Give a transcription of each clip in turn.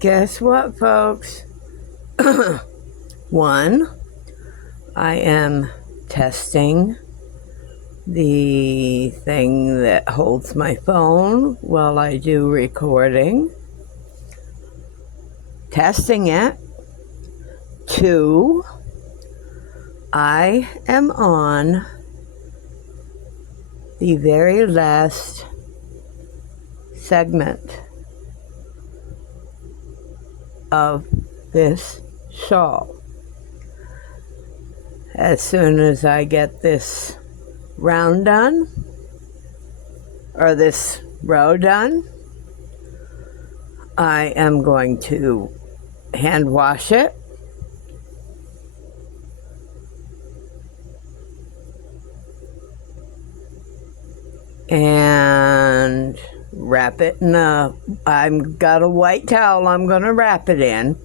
Guess what, folks? One, I am testing the thing that holds my phone while I do recording. Testing it. Two, I am on the very last segment of this shawl. As soon as I get this round done, or this row done, I am going to hand wash it. And wrap it in I've got a white towel I'm going to wrap it in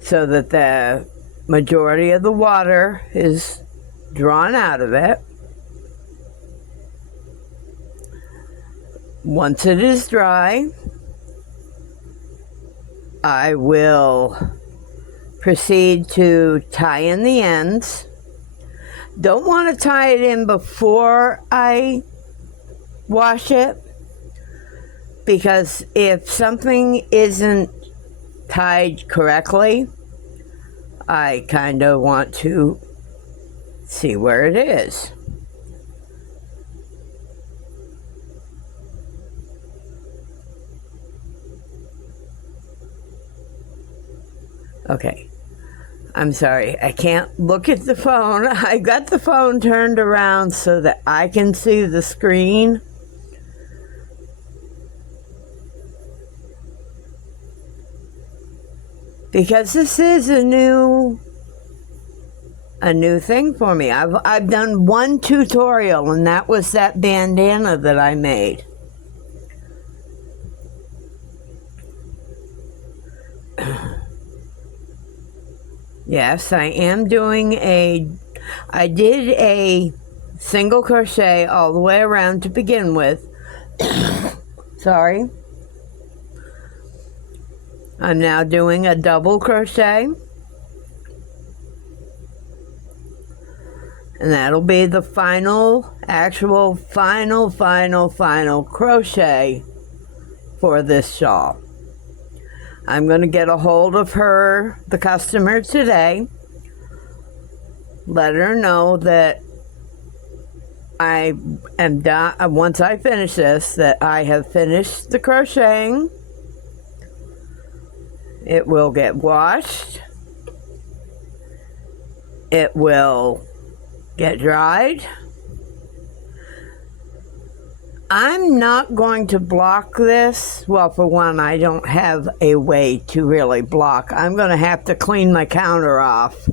so that the majority of the water is drawn out of it. Once it is dry, I will proceed to tie in the ends. Don't want to tie it in before I wash it, because if something isn't tied correctly, I kind of want to see where it is. Okay, I'm sorry, I can't look at the phone. I got the phone turned around so that I can see the screen. Because this is a new thing for me. I've done one tutorial, and that was that bandana that I made. Yes, I am doing I did a single crochet all the way around to begin with. Sorry. I'm now doing a double crochet, and that'll be the actual final crochet for this shawl. I'm going to get a hold of the customer today, let her know that I am done, once I finish this, that I have finished the crocheting. It will get washed. It will get dried. I'm not going to block this. Well, for one, I don't have a way to really block. I'm going to have to clean my counter off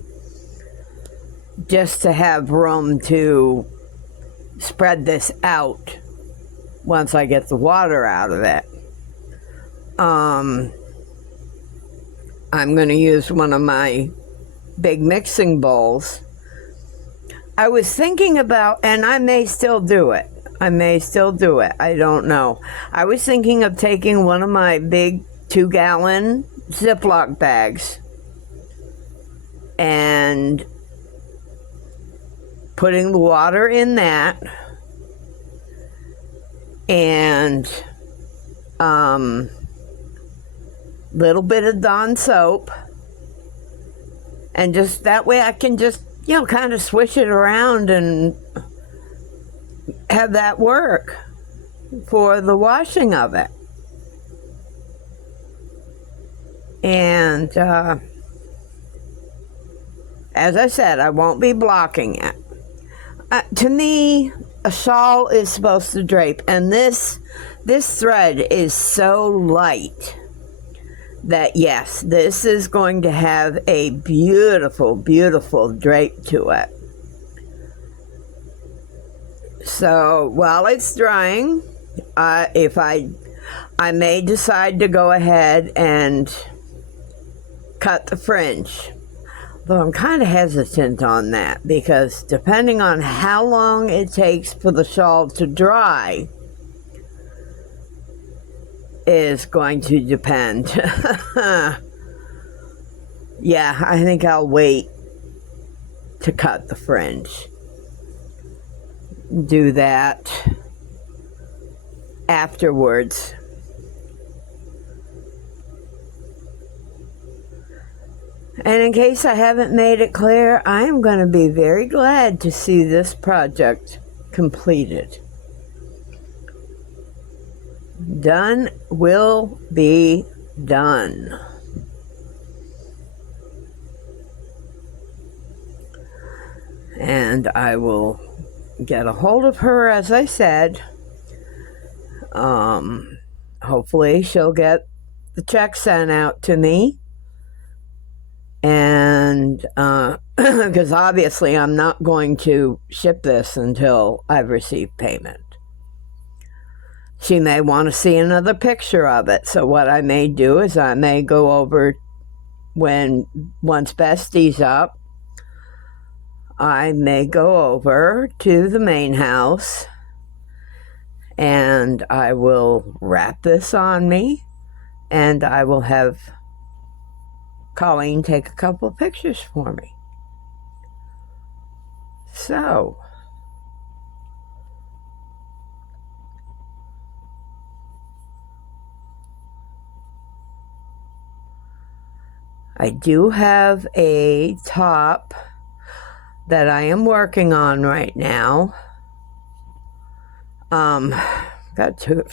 just to have room to spread this out once I get the water out of it. I'm going to use one of my big mixing bowls. I was thinking about, and I may still do it. I don't know. I was thinking of taking one of my big 2-gallon Ziploc bags and putting the water in that, and little bit of Dawn soap, and just that way I can just, kind of swish it around and have that work for the washing of it. And as I said, I won't be blocking it. To me, a shawl is supposed to drape, and this thread is so light that yes, this is going to have a beautiful, beautiful drape to it. So while it's drying, if I may decide to go ahead and cut the fringe. Though I'm kind of hesitant on that because depending on how long it takes for the shawl to dry is going to depend. Yeah, I think I'll wait to cut the fringe. Do that afterwards. And in case I haven't made it clear, I am going to be very glad to see this project completed. Done will be done. And I will get a hold of her, as I said. Hopefully she'll get the check sent out to me. And because obviously I'm not going to ship this until I've received payment. She may want to see another picture of it. So what I may do is I may go over once Bestie's up, I may go over to the main house and I will wrap this on me and I will have Colleen take a couple of pictures for me. So, I do have a top that I am working on right now. Got two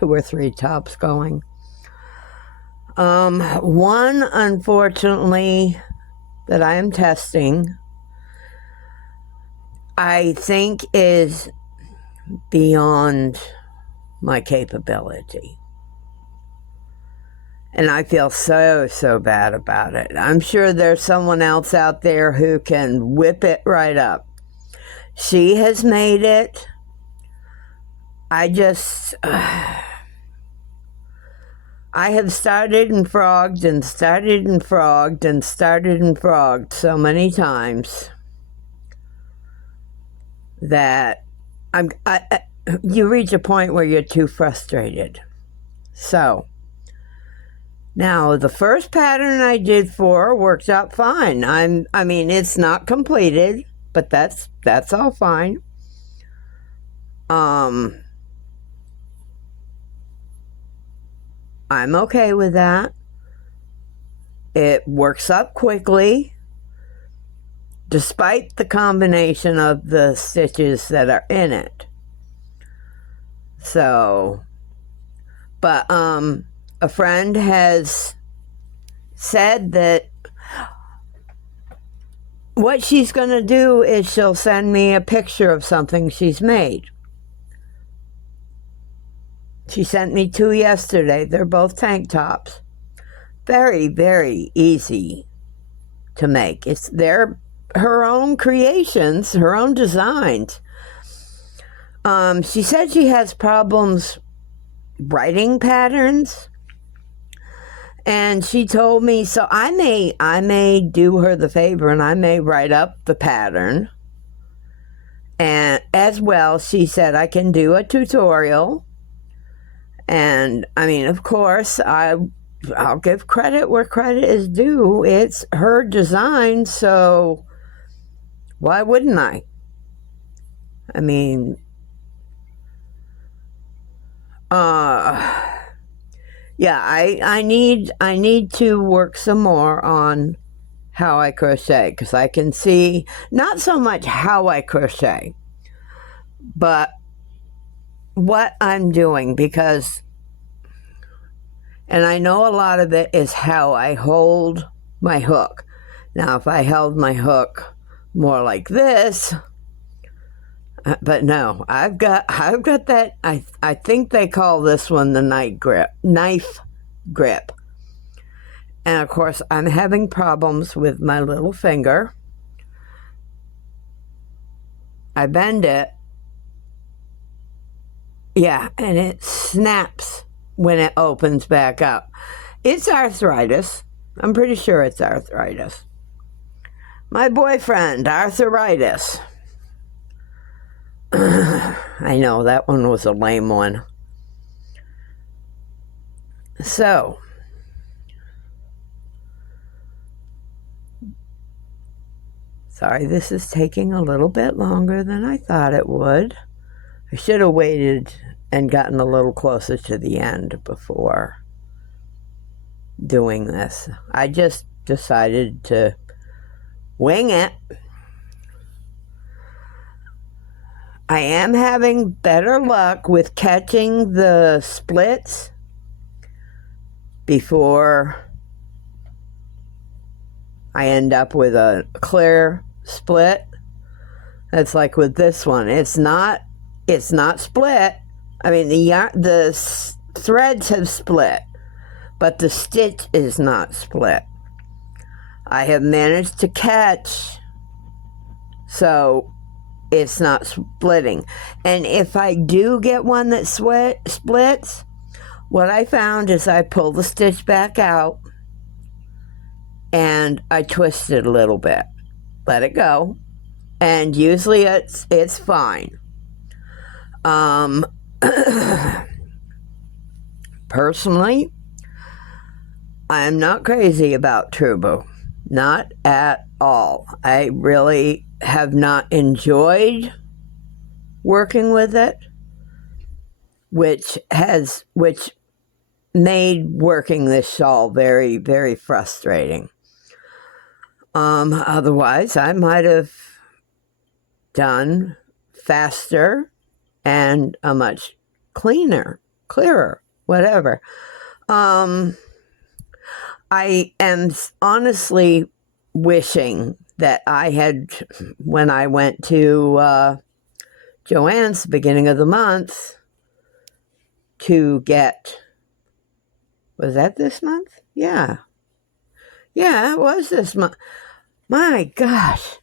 or three tops going. One, unfortunately, that I am testing, I think is beyond my capability. And I feel so bad about it. I'm sure there's someone else out there who can whip it right up. She has made it. I have started and frogged and started and frogged and started and frogged so many times that you reach a point where you're too frustrated. So, now, the first pattern I did for worked out fine. I mean, it's not completed, but that's all fine. I'm okay with that. It works up quickly, despite the combination of the stitches that are in it. So, but, a friend has said that what she's going to do is she'll send me a picture of something she's made. She sent me two yesterday. They're both tank tops. Very, very easy to make. They're her own creations, her own designs. She said she has problems writing patterns. And she told me, so I may do her the favor and I may write up the pattern. And as well, she said I can do a tutorial. And I mean, of course, I'll give credit where credit is due. It's her design, so why wouldn't I? I mean, yeah, I need to work some more on how I crochet, because I can see not so much how I crochet, but what I'm doing, because, and I know a lot of it is how I hold my hook. Now, if I held my hook more like this, but no, I've got that, I think they call this one the knife grip. And of course, I'm having problems with my little finger. I bend it. Yeah, and it snaps when it opens back up. It's arthritis. I'm pretty sure it's arthritis. My boyfriend, arthritis. I know, that one was a lame one. So, sorry, this is taking a little bit longer than I thought it would. I should have waited and gotten a little closer to the end before doing this. I just decided to wing it. I am having better luck with catching the splits before I end up with a clear split. That's like with this one. It's not split. I mean, the threads have split, but the stitch is not split. I have managed to catch, so it's not splitting. And if I do get one that splits, what I found is I pull the stitch back out and I twist it a little bit, let it go, and usually it's fine. Personally, I'm not crazy about Trubu. Not at all. I really have not enjoyed working with it, which made working this shawl very, very frustrating. Otherwise, I might have done faster and a much clearer, whatever. I am honestly wishing that I had, when I went to Joann's beginning of the month, to get, was that this month? Yeah, it was this month. My gosh,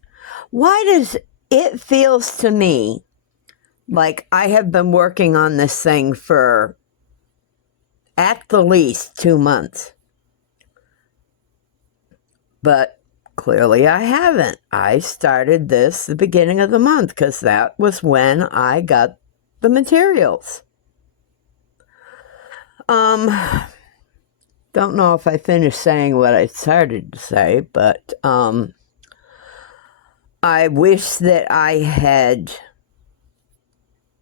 why does it feels to me like I have been working on this thing for at the least 2 months? But clearly I haven't. I started this the beginning of the month because that was when I got the materials. Don't know if I finished saying what I started to say, but I wish that I had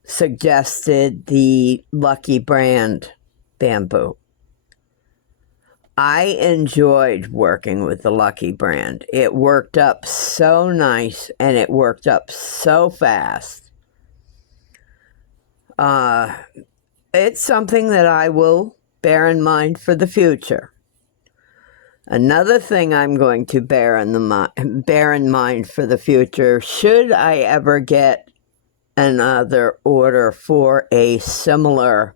suggested the Lucky Brand bamboo. I enjoyed working with the Lucky Brand. It worked up so nice and it worked up so fast. It's something that I will bear in mind for the future. Another thing I'm going to bear in mind for the future, should I ever get another order for a similar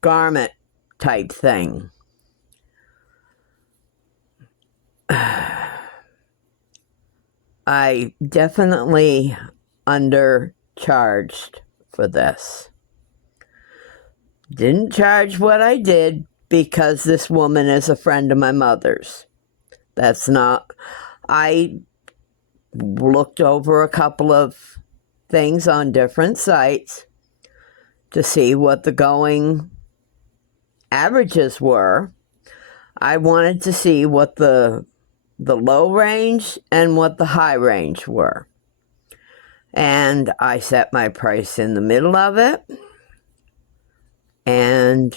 garment type thing, I definitely undercharged for this. Didn't charge what I did because this woman is a friend of my mother's. That's not, I looked over a couple of things on different sites to see what the going averages were. I wanted to see what the low range and what the high range were. And I set my price in the middle of it. And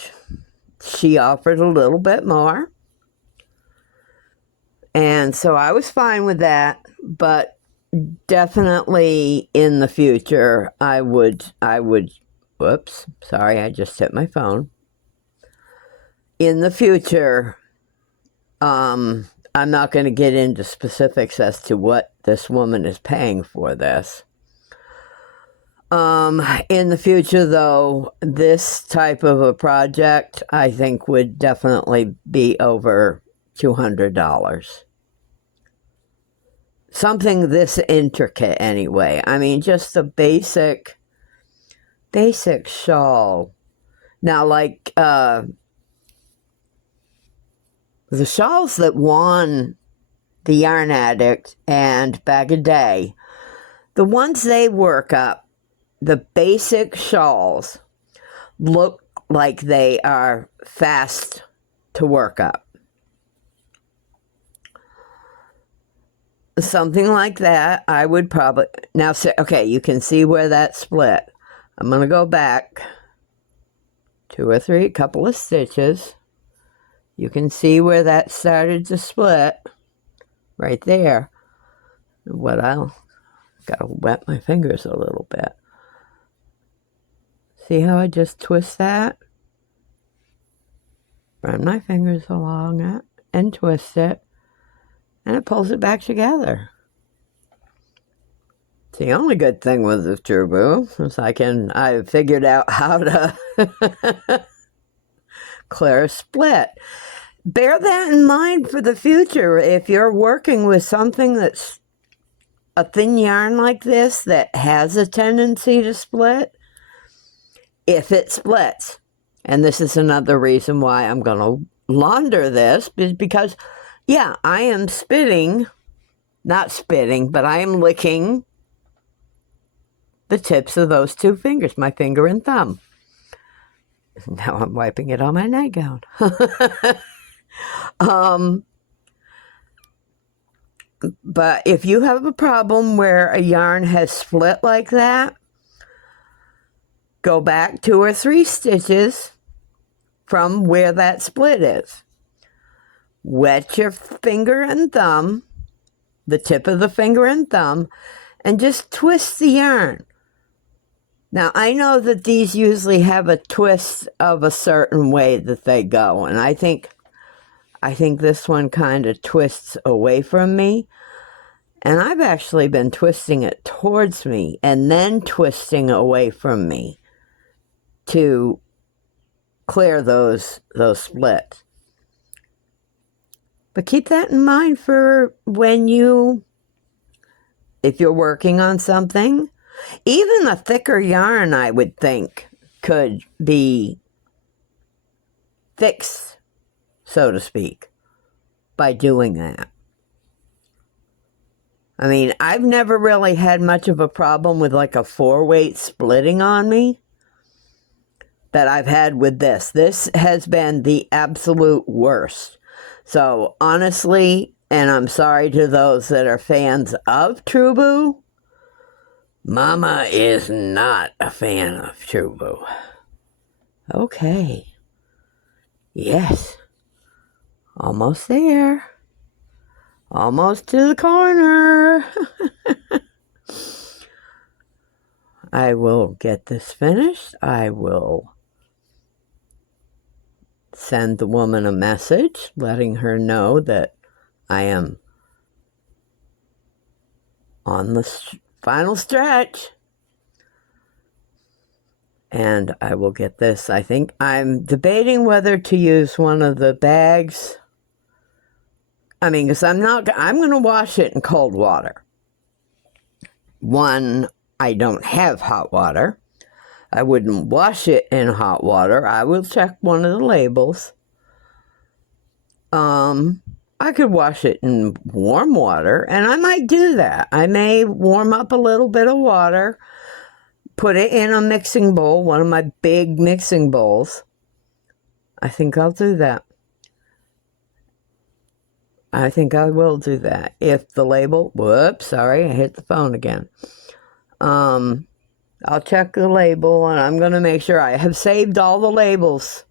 she offered a little bit more. And so I was fine with that, but definitely in the future, I would, whoops, sorry, I just hit my phone. In the future, I'm not going to get into specifics as to what this woman is paying for this. In the future, though, this type of a project, I think, would definitely be over $200. Something this intricate, anyway. I mean, just a basic shawl. Now, like, the shawls that Juan the Yarn Addict and Bag a Day, the ones they work up, the basic shawls, look like they are fast to work up. Something like that, I would probably, now, okay, you can see where that split. I'm going to go back 2 or 3, couple of stitches. You can see where that started to split, right there. I'll gotta wet my fingers a little bit. See how I just twist that? Run my fingers along it and twist it, and it pulls it back together. It's the only good thing with the True is I figured out how to clear a split. Bear that in mind for the future. If you're working with something that's a thin yarn like this that has a tendency to split, if it splits, and this is another reason why I'm going to launder this, is because, yeah, I am not spitting, but I am licking the tips of those 2 fingers, my finger and thumb. Now I'm wiping it on my nightgown. But if you have a problem where a yarn has split like that, go back 2 or 3 stitches from where that split is. Wet your finger and thumb, the tip of the finger and thumb, and just twist the yarn. Now, I know that these usually have a twist of a certain way that they go, and I think this one kind of twists away from me, and I've actually been twisting it towards me and then twisting away from me to clear those splits. But keep that in mind for if you're working on something. Even a thicker yarn, I would think, could be fixed, so to speak, by doing that. I mean, I've never really had much of a problem with like a 4-weight splitting on me that I've had with this. This has been the absolute worst. So honestly, and I'm sorry to those that are fans of True, Mama is not a fan of True. Okay. Yes. Almost there. Almost to the corner. I will get this finished. I will send the woman a message letting her know that I am on the final stretch, and I will get this. I think I'm debating whether to use one of the bags. I mean, because I'm going to wash it in cold water. One, I don't have hot water. I wouldn't wash it in hot water. I will check one of the labels. I could wash it in warm water, and I might do that. I may warm up a little bit of water, put it in a mixing bowl, one of my big mixing bowls. I think I'll do that. I think I will do that. If the label, whoops, sorry, I hit the phone again. I'll check the label, and I'm going to make sure I have saved all the labels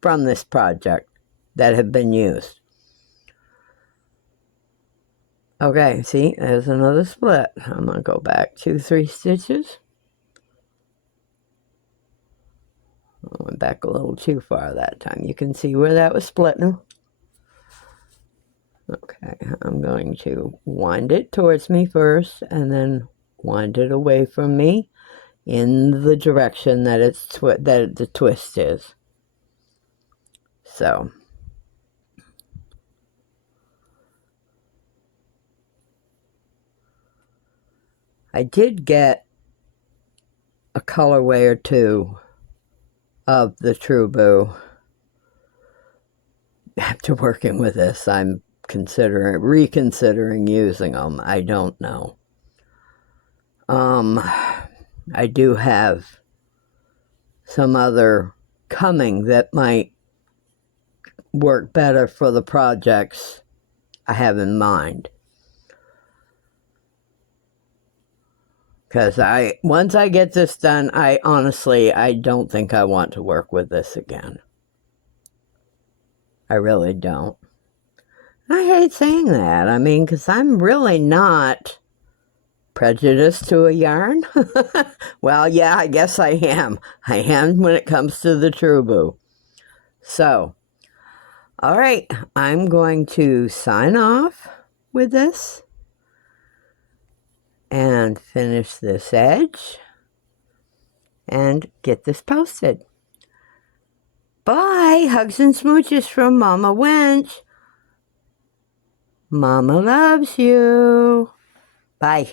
from this project that have been used. Okay, see, there's another split. I'm going to go back 2, 3 stitches. I went back a little too far that time. You can see where that was splitting. Okay, I'm going to wind it towards me first and then wind it away from me in the direction that the twist is. So I did get a colorway or 2 of the True. After working with this, I'm reconsidering using them. I don't know. I do have some other coming that might work better for the projects I have in mind. Because once I get this done, I don't think I want to work with this again. I really don't. I hate saying that. I mean, because I'm really not prejudiced to a yarn. Well, yeah, I guess I am. I am when it comes to the True. So, all right, I'm going to sign off with this and finish this edge and get this posted. Bye. Hugs and smooches from Mama Wench. Mama loves you. Bye.